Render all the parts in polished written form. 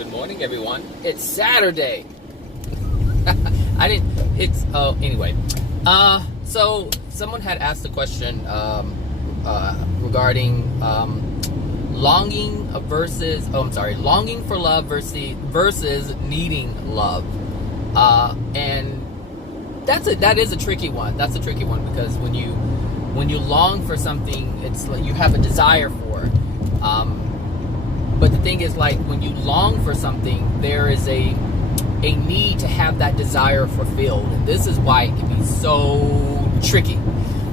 Good morning, everyone. It's Saturday. Anyway. So someone had asked a question regarding longing for love versus needing love. And that is a tricky one. That's a tricky one because when you long for something, it's like you have a desire for it. But the thing is, like, when you long for something, there is a need to have that desire fulfilled. And this is why it can be so tricky.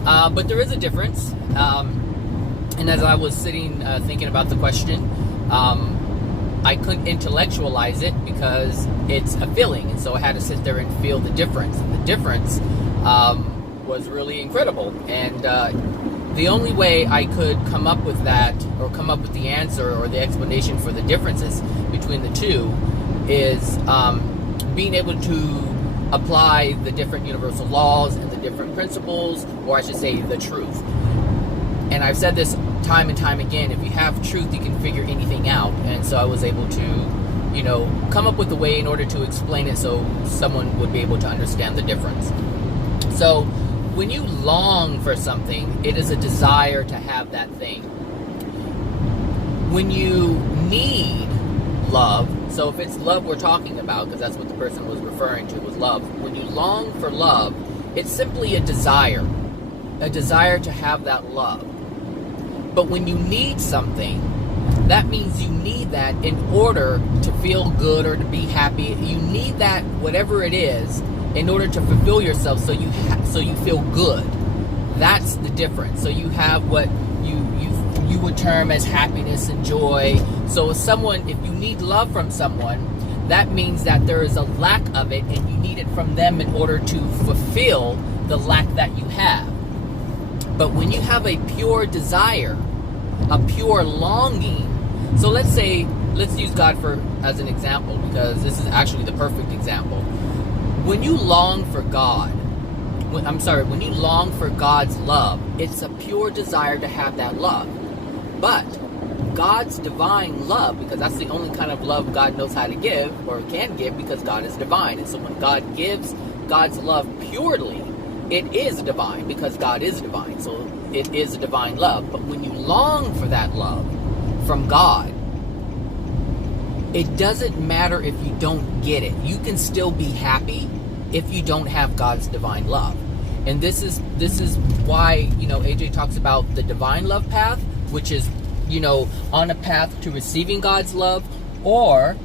But there is a difference. And as I was sitting thinking about the question, I couldn't intellectualize it because it's a feeling. And so I had to sit there and feel the difference. And the difference was really incredible. And the only way I could come up with that, or come up with the answer or the explanation for the differences between the two, is being able to apply the different universal laws and the different principles, or I should say the truth. And I've said this time and time again, if you have truth, you can figure anything out. And so I was able to, come up with a way in order to explain it so someone would be able to understand the difference. So when you long for something, it is a desire to have that thing. When you need love, so if it's love we're talking about, because that's what the person was referring to, was love. When you long for love, it's simply a desire to have that love. But when you need something, that means you need that in order to feel good or to be happy. You need that, whatever it is, in order to fulfill yourself, so you feel good. That's the difference. So you have what you would term as happiness and joy. So if you need love from someone, that means that there is a lack of it, and you need it from them in order to fulfill the lack that you have. But when you have a pure desire, a pure longing, so let's use God as an example, because this is actually the perfect example. When you long for God, when you long for God's love, it's a pure desire to have that love. But God's divine love, because that's the only kind of love God knows how to give, or can give, because God is divine. And so when God gives God's love purely, it is divine, because God is divine. So it is a divine love. But when you long for that love from God, it doesn't matter if you don't get it. You can still be happy if you don't have God's divine love. And this is why, AJ talks about the divine love path, which is, on a path to receiving God's love, or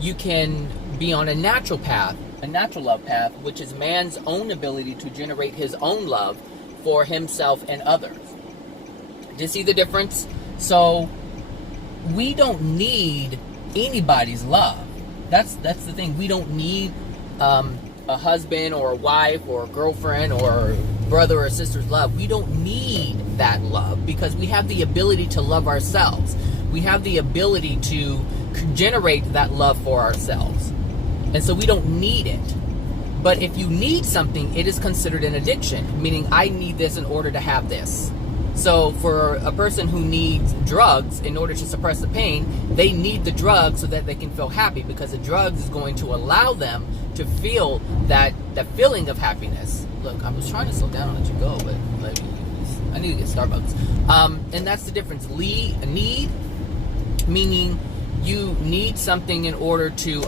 you can be on a natural love path, which is man's own ability to generate his own love for himself and others. Do you see the difference? So we don't need anybody's love. That's the thing. We don't need a husband or a wife or a girlfriend or brother or sister's love. We don't need that love, because we have the ability to love ourselves. We have the ability to generate that love for ourselves. And so we don't need it. But if you need something, it is considered an addiction, meaning I need this in order to have this. So for a person who needs drugs in order to suppress the pain, they need the drug so that they can feel happy, because the drugs is going to allow them to feel the feeling of happiness. Look, I was trying to slow down and let you go, but I need to get Starbucks. And that's the difference. Need, meaning you need something in order to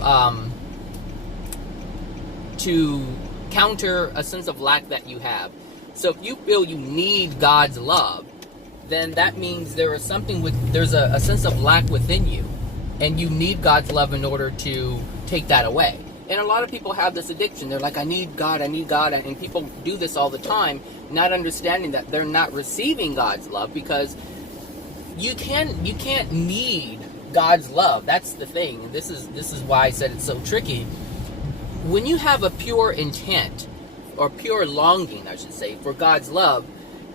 counter a sense of lack that you have. So if you feel you need God's love, then that means there's a sense of lack within you, and you need God's love in order to take that away. And a lot of people have this addiction. They're like, I need God, and people do this all the time, not understanding that they're not receiving God's love, because you can't need God's love. That's the thing. And this is why I said it's so tricky. When you have a pure intent, or pure longing, I should say, for God's love,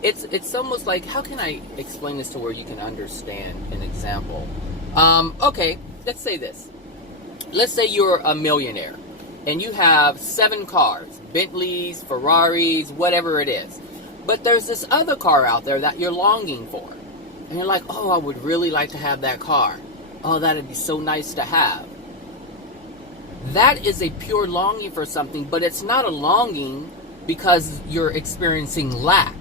it's almost like, how can I explain this to where you can understand an example? Okay, let's say this. Let's say you're a millionaire, and you have 7 cars, Bentleys, Ferraris, whatever it is. But there's this other car out there that you're longing for. And you're like, oh, I would really like to have that car. Oh, that'd be so nice to have. that is a pure longing for something, but it's not a longing because you're experiencing lack.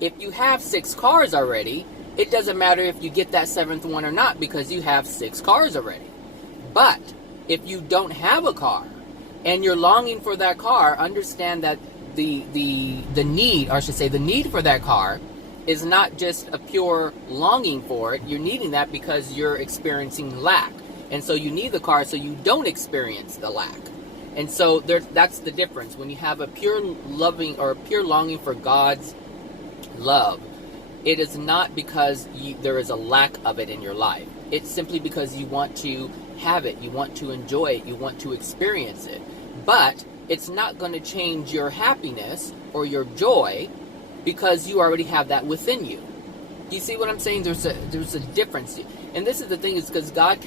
If you have 6 cars already, it doesn't matter if you get that 7th one or not, because you have 6 cars already. But if you don't have a car and you're longing for that car, understand that the need, or I should say the need for that car, is not just a pure longing for it. You're needing that because you're experiencing lack. And so you need the car so you don't experience the lack. And so that's the difference. When you have a pure loving or a pure longing for God's love, it is not because there is a lack of it in your life. It's simply because you want to have it, you want to enjoy it, you want to experience it. But it's not going to change your happiness or your joy, because you already have that within you. Do you see what I'm saying? There's a difference. And this is the thing, is because God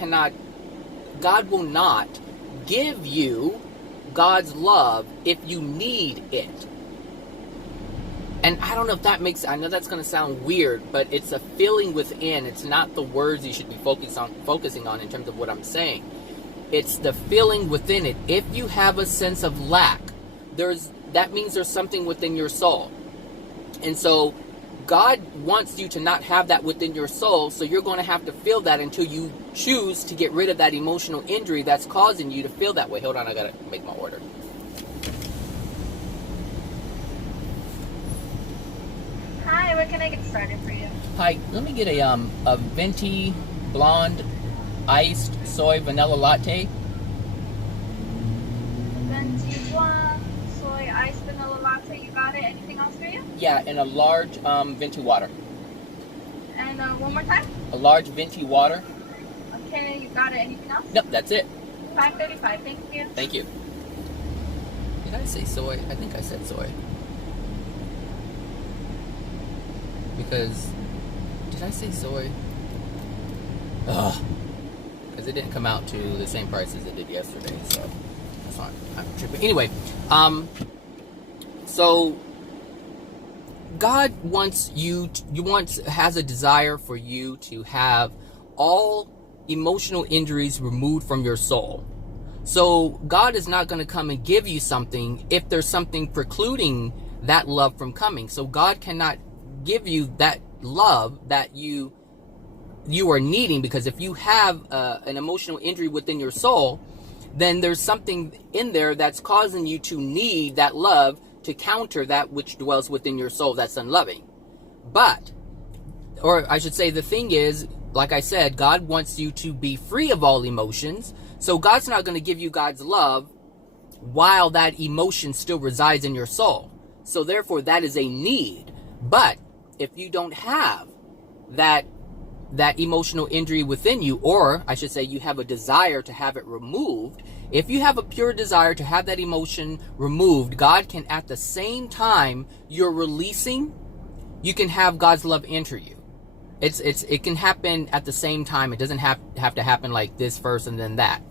will not give you God's love if you need it. And I don't know if that makes, I know that's going to sound weird, but it's a feeling within. It's not the words you should be focusing on in terms of what I'm saying. It's the feeling within it. If you have a sense of lack, that means there's something within your soul. And so God wants you to not have that within your soul, so you're going to have to feel that until you choose to get rid of that emotional injury that's causing you to feel that way. Hold on, I got to make my order. Hi, what can I get started for you? Hi, let me get a venti blonde iced soy vanilla latte. Venti blonde, soy iced vanilla latte. You got it. Anything else for you? Yeah, and a large venti water. And one more time? A large venti water. Okay, you got it. Anything else? Nope, that's it. $5.35. Thank you. Thank you. Did I say soy? I think I said soy. Because, did I say soy? Ugh. Because it didn't come out to the same price as it did yesterday, so that's not, I'm tripping. Anyway, so God wants has a desire for you to have all emotional injuries removed from your soul. So God is not going to come and give you something if there's something precluding that love from coming. So God cannot give you that love that you are needing, because if you have an emotional injury within your soul, then there's something in there that's causing you to need that love to counter that which dwells within your soul that's unloving. But, or I should say, the thing is, like I said, God wants you to be free of all emotions. So God's not going to give you God's love while that emotion still resides in your soul. So therefore, that is a need. But if you don't have that emotional injury within you, or I should say you have a desire to have it removed, if you have a pure desire to have that emotion removed, God can, at the same time you're releasing, you can have God's love enter you. It can happen at the same time. It doesn't have to happen like this first and then that.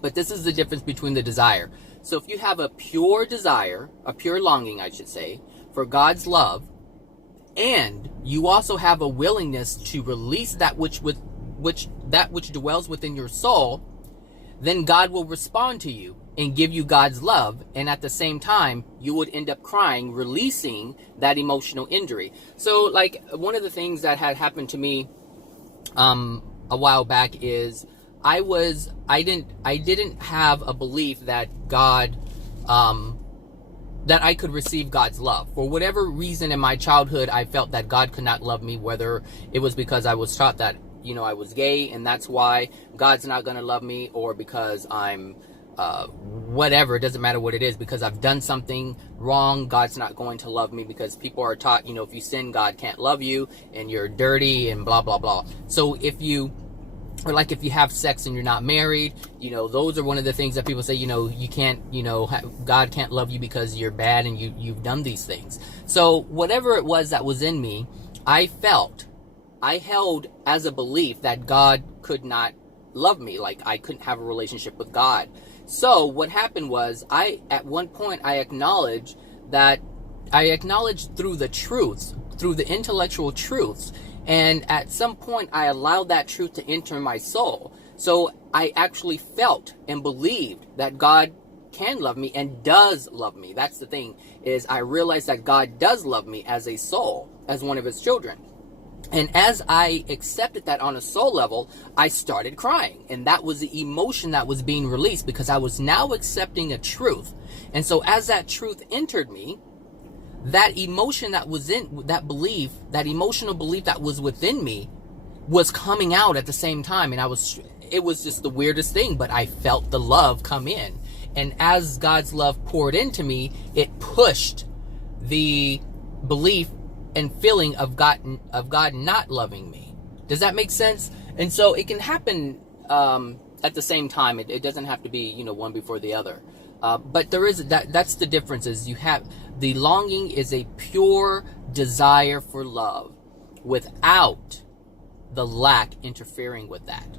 But this is the difference between the desire. So if you have a pure desire, a pure longing, I should say, for God's love, and you also have a willingness to release that which dwells within your soul, then God will respond to you and give you God's love, and at the same time you would end up crying, releasing that emotional injury. So like one of the things that had happened to me a while back is I didn't have a belief that God that I could receive God's love. For whatever reason in my childhood, I felt that God could not love me, whether it was because I was taught that, I was gay and that's why God's not going to love me, or because I'm whatever, it doesn't matter what it is, because I've done something wrong, God's not going to love me, because people are taught, if you sin, God can't love you and you're dirty and blah, blah, blah. So if you have sex and you're not married, those are one of the things that people say, you can't, God can't love you because you're bad and you've done these things. So whatever it was that was in me, I held as a belief that God could not love me, like I couldn't have a relationship with God. So what happened was, at one point I acknowledged through the truths, through the intellectual truths, and at some point I allowed that truth to enter my soul. So I actually felt and believed that God can love me and does love me. That's the thing, is I realized that God does love me as a soul, as one of his children. And as I accepted that on a soul level, I started crying. And that was the emotion that was being released, because I was now accepting a truth. And so as that truth entered me, that emotion that was in that belief, that emotional belief that was within me, was coming out at the same time. And it was just the weirdest thing, but I felt the love come in. And as God's love poured into me, it pushed the belief and feeling of God not loving me. Does that make sense? And so it can happen at the same time. It doesn't have to be, one before the other. But there is that's the difference. Is you have the longing is a pure desire for love, without the lack interfering with that.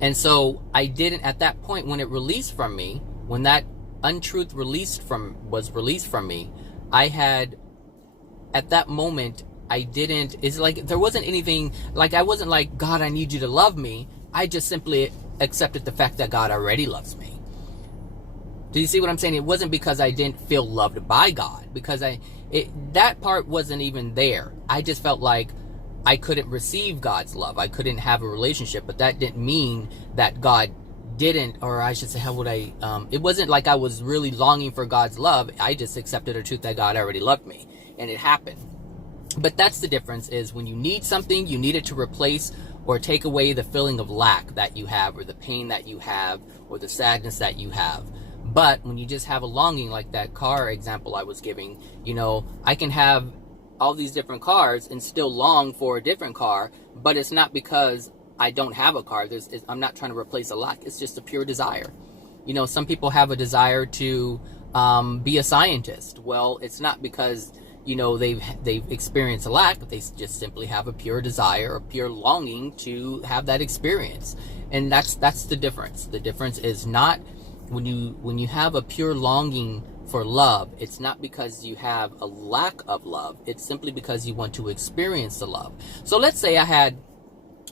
And so I didn't, at that point, when it released from me, when that untruth was released from me, I had, at that moment, it's like there wasn't anything, like I wasn't like, God, I need you to love me. I just simply accepted the fact that God already loves me. Do you see what I'm saying? It wasn't because I didn't feel loved by God, because that part wasn't even there. I just felt like I couldn't receive God's love. I couldn't have a relationship, but that didn't mean that God didn't, or I should say, how would I, it wasn't like I was really longing for God's love. I just accepted the truth that God already loved me, and it happened. But that's the difference, is when you need something, you need it to replace or take away the feeling of lack that you have, or the pain that you have, or the sadness that you have. But when you just have a longing, like that car example I was giving, I can have all these different cars and still long for a different car, but it's not because I don't have a car. I'm not trying to replace a lack. It's just a pure desire. Some people have a desire to be a scientist. Well, it's not because they've experienced a lack, but they just simply have a pure desire, a pure longing to have that experience. And that's the difference. The difference is not when you have a pure longing for love, it's not because you have a lack of love. It's simply because you want to experience the love. So let's say I had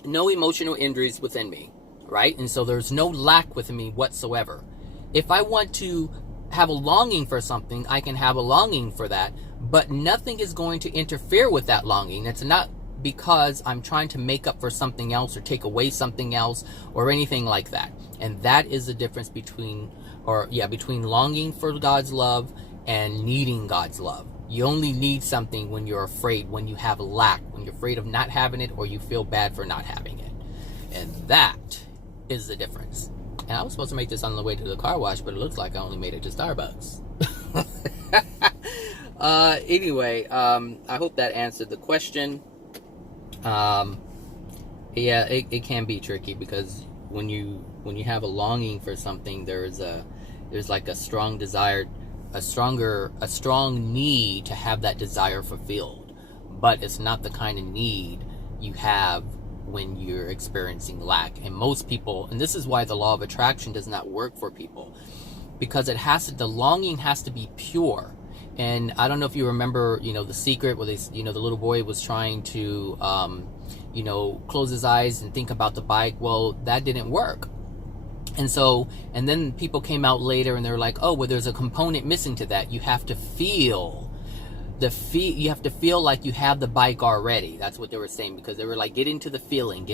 no emotional injuries within me, right? And so there's no lack within me whatsoever. If I want to have a longing for something, I can have a longing for that, but nothing is going to interfere with that longing. It's not because I'm trying to make up for something else or take away something else or anything like that. And that is the difference between longing for God's love and needing God's love. You only need something when you're afraid, when you have lack, when you're afraid of not having it, or you feel bad for not having it. And that is the difference. And I was supposed to make this on the way to the car wash, but it looks like I only made it to Starbucks. Anyway, I hope that answered the question. It can be tricky, because when you have a longing for something, there's like a strong desire, a strong need to have that desire fulfilled. But it's not the kind of need you have when you're experiencing lack. And most people, and this is why the law of attraction does not work for people, because the longing has to be pure. And I don't know if you remember, The Secret, where the little boy was trying to, close his eyes and think about the bike. Well, that didn't work. And then people came out later and they're like, oh, well, there's a component missing to that. You have to feel like you have the bike already. That's what they were saying, because they were like, get into the feeling.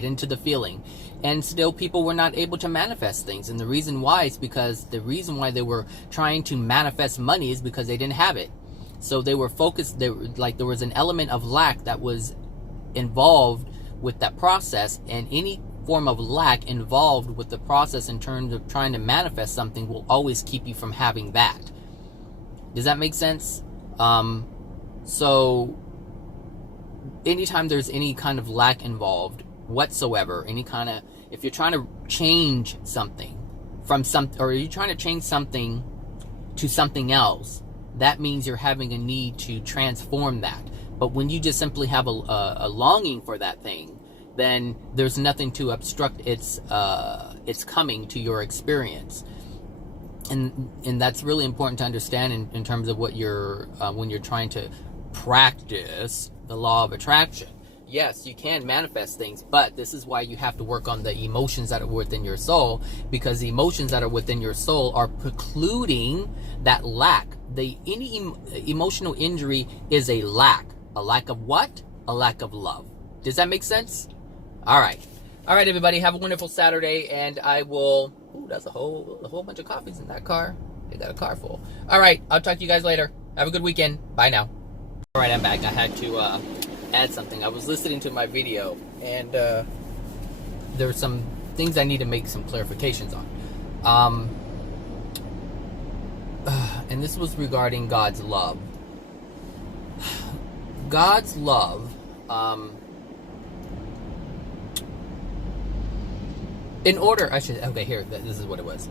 And still people were not able to manifest things. And the reason why is because the reason why they were trying to manifest money is because they didn't have it. So they were focused, there was an element of lack that was involved with that process, and any form of lack involved with the process in terms of trying to manifest something will always keep you from having that. Does that make sense? So anytime there's any kind of lack involved whatsoever, if you're trying to change something or you're trying to change something to something else, that means you're having a need to transform that. But when you just simply have a longing for that thing, then there's nothing to obstruct its coming to your experience. And that's really important to understand in terms of what when you're trying to practice the law of attraction. Yes, you can manifest things, but this is why you have to work on the emotions that are within your soul, because the emotions that are within your soul are precluding that lack. Any emotional injury is a lack. A lack of what? A lack of love. Does that make sense? All right. All right, everybody. Have a wonderful Saturday, and I will... Ooh, that's a whole bunch of coffees in that car. They got a car full. All right. I'll talk to you guys later. Have a good weekend. Bye now. All right, I'm back. I had to add something. I was listening to my video, and there's some things I need to make some clarifications on. And this was regarding God's love. God's love, this is what it was.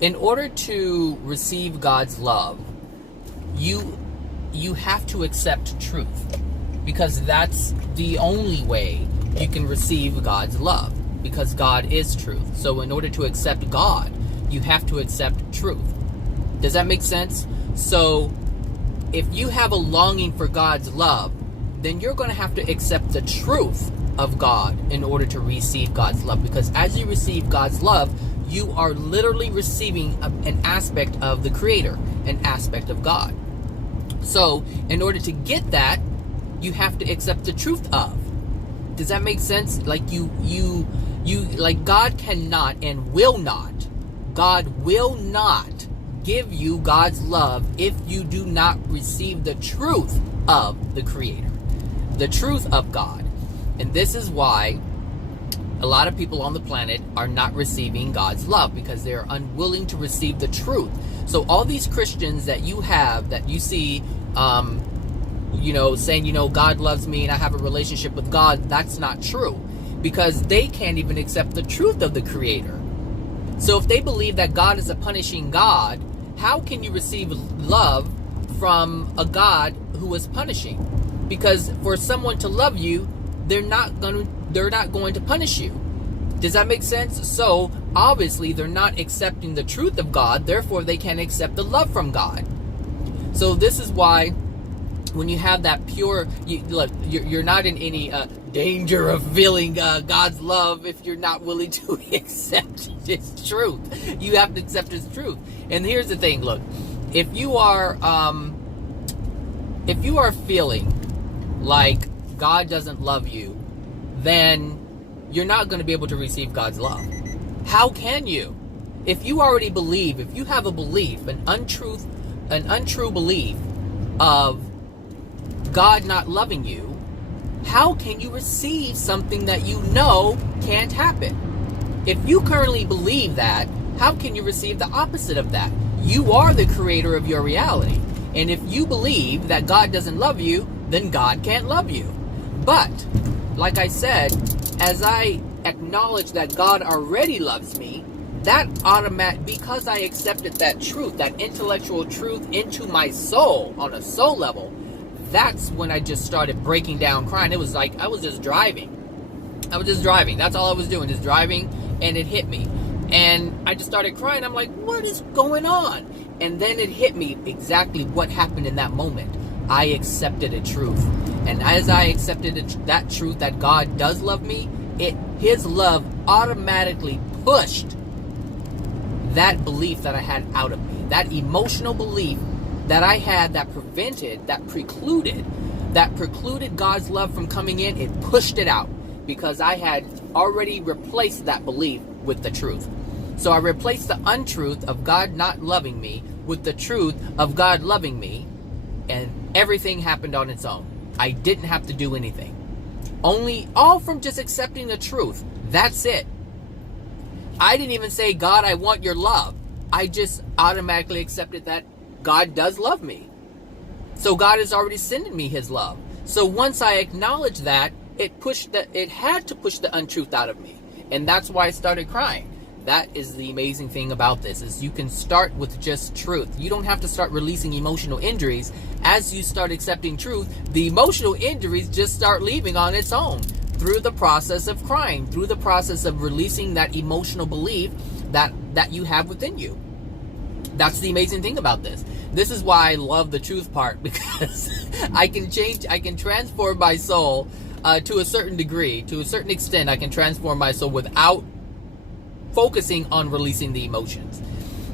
In order to receive God's love, you have to accept truth, because that's the only way you can receive God's love, because God is truth. So in order to accept God, you have to accept truth. Does that make sense? So if you have a longing for God's love, then you're going to have to accept the truth of God in order to receive God's love, because as you receive God's love, you are literally receiving an aspect of the Creator, an aspect of God. So in order to get that, you have to accept the truth of. Does that make sense? Like like God cannot and will not, God will not give you God's love if you do not receive the truth of the Creator, the truth of God. And this is why a lot of people on the planet are not receiving God's love, because they're unwilling to receive the truth. So all these Christians that you have, that you see, saying, God loves me and I have a relationship with God, that's not true, because they can't even accept the truth of the Creator. So if they believe that God is a punishing God, how can you receive love from a God who is punishing? Because for someone to love you, they're not going to punish you. Does that make sense? So obviously they're not accepting the truth of God, therefore they can't accept the love from God. So this is why when you have that pure, you're not in any danger of feeling God's love if you're not willing to accept His truth. You have to accept His truth. And here's the thing, look, if you are feeling like God doesn't love you, then you're not going to be able to receive God's love. How can you? If you already believe, if you have a belief, an untrue belief of God not loving you, how can you receive something that you know can't happen? If you currently believe that, how can you receive the opposite of that? You are the creator of your reality. And if you believe that God doesn't love you, then God can't love you. But, like I said, as I acknowledge that God already loves me, because I accepted that truth, that intellectual truth into my soul on a soul level, that's when I just started breaking down crying. It was like I was just driving. That's all I was doing, just driving, and it hit me. And I just started crying. I'm like, what is going on? And then it hit me exactly what happened in that moment. I accepted a truth. And as I accepted that truth that God does love me, His love automatically pushed that belief that I had out of me. That emotional belief that I had that precluded God's love from coming in, it pushed it out, because I had already replaced that belief with the truth. So I replaced the untruth of God not loving me with the truth of God loving me, and everything happened on its own. I didn't have to do anything. All from just accepting the truth. That's it. I didn't even say, God, I want your love. I just automatically accepted that God does love me. So God is already sending me His love. So once I acknowledged that, it had to push the untruth out of me. And that's why I started crying. That is the amazing thing about this, is you can start with just truth. You don't have to start releasing emotional injuries. As you start accepting truth, the emotional injuries just start leaving on its own through the process of crying, through the process of releasing that emotional belief that you have within you. That's the amazing thing about this. This is why I love the truth part, because I can transform my soul to a certain degree, to a certain extent, I can transform my soul without focusing on releasing the emotions.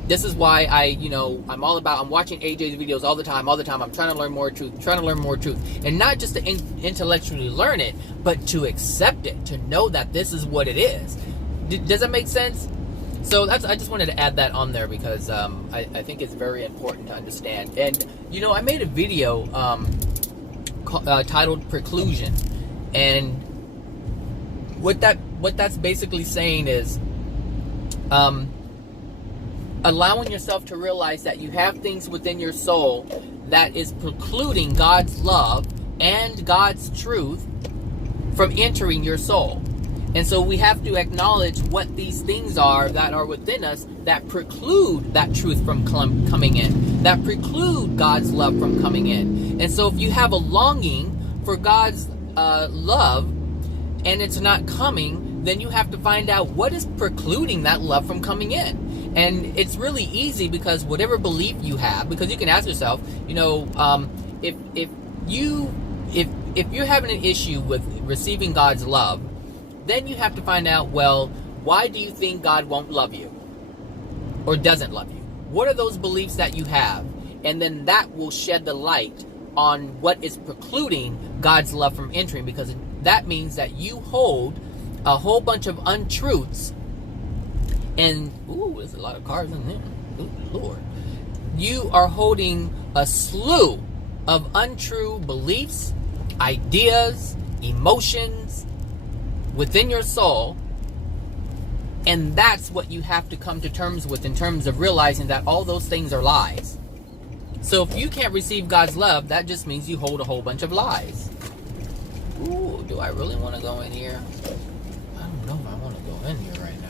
This is why I'm watching AJ's videos all the time. I'm trying to learn more truth, and not just to intellectually learn it, but to accept it, to know that this is what it is. Does that make sense? So I just wanted to add that on there because I think it's very important to understand. And I made a video titled Preclusion, and what that's basically saying is allowing yourself to realize that you have things within your soul that is precluding God's love and God's truth from entering your soul. And so we have to acknowledge what these things are that are within us that preclude that truth from coming in, that preclude God's love from coming in. And so if you have a longing for God's love and it's not coming, then you have to find out what is precluding that love from coming in. And it's really easy because whatever belief you have, because you can ask yourself, if you're having an issue with receiving God's love, then you have to find out, well, why do you think God won't love you or doesn't love you? What are those beliefs that you have? And then that will shed the light on what is precluding God's love from entering, because that means that you hold a whole bunch of untruths. And, there's a lot of cars in there. Ooh, Lord. You are holding a slew of untrue beliefs, ideas, emotions within your soul. And that's what you have to come to terms with in terms of realizing that all those things are lies. So if you can't receive God's love, that just means you hold a whole bunch of lies. Ooh, do I really want to go in here? I don't know if I want to go in here right now.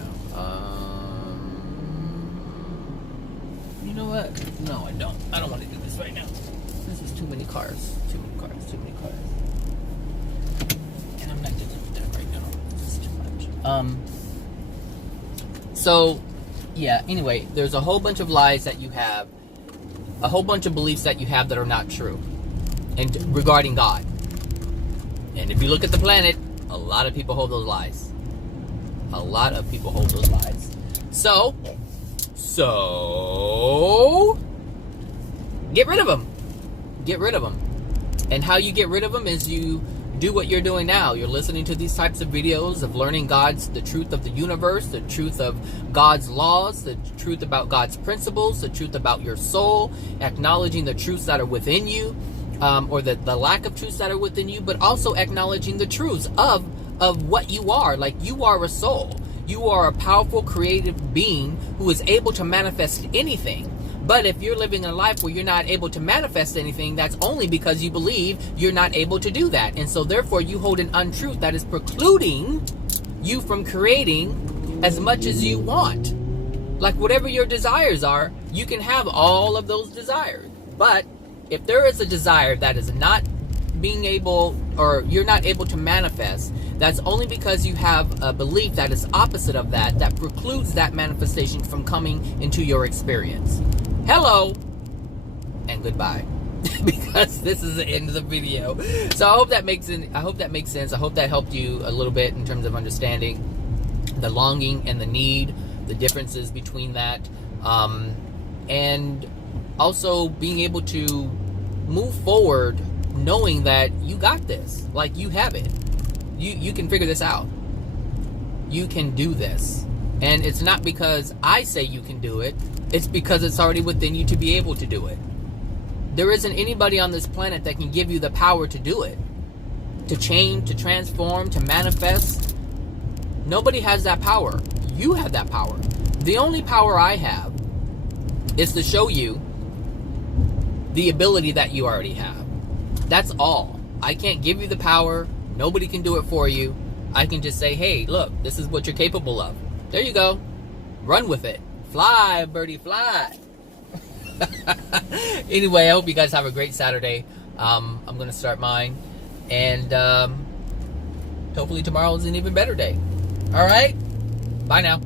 You know what? No, I don't. I don't want to do this right now. This is too many cars. Too many cars. And I'm not dealing with that right now. This is too much. So, yeah, anyway, there's a whole bunch of lies that you have, a whole bunch of beliefs that you have that are not true, and regarding God. And if you look at the planet, a lot of people hold those lies. A lot of people hold those lies. So, get rid of them. Get rid of them. And how you get rid of them is you do what you're doing now. You're listening to these types of videos of learning the truth of the universe, the truth of God's laws, the truth about God's principles, the truth about your soul, acknowledging the truths that are within you, or the lack of truths that are within you, but also acknowledging the truths of what you are. Like, you are a soul. You are a powerful, creative being who is able to manifest anything. But if you're living a life where you're not able to manifest anything, that's only because you believe you're not able to do that. And so therefore you hold an untruth that is precluding you from creating as much as you want. Like, whatever your desires are, you can have all of those desires. But if there is a desire that is not being able, or you're not able to manifest, that's only because you have a belief that is opposite of that precludes that manifestation from coming into your experience. Hello and goodbye. Because this is the end of the video. So I hope that makes sense. I hope that helped you a little bit in terms of understanding the longing and the need, the differences between that, and also being able to move forward knowing that you got this. Like, you have it. You can figure this out. You can do this. And it's not because I say you can do it. It's because it's already within you to be able to do it. There isn't anybody on this planet that can give you the power to do it. To change, to transform, to manifest. Nobody has that power. You have that power. The only power I have is to show you the ability that you already have. That's all. I can't give you the power. Nobody can do it for you. I can just say, hey, look, this is what you're capable of. There you go. Run with it. Fly, birdie, fly. Anyway, I hope you guys have a great Saturday. I'm going to start mine. And hopefully tomorrow is an even better day. All right? Bye now.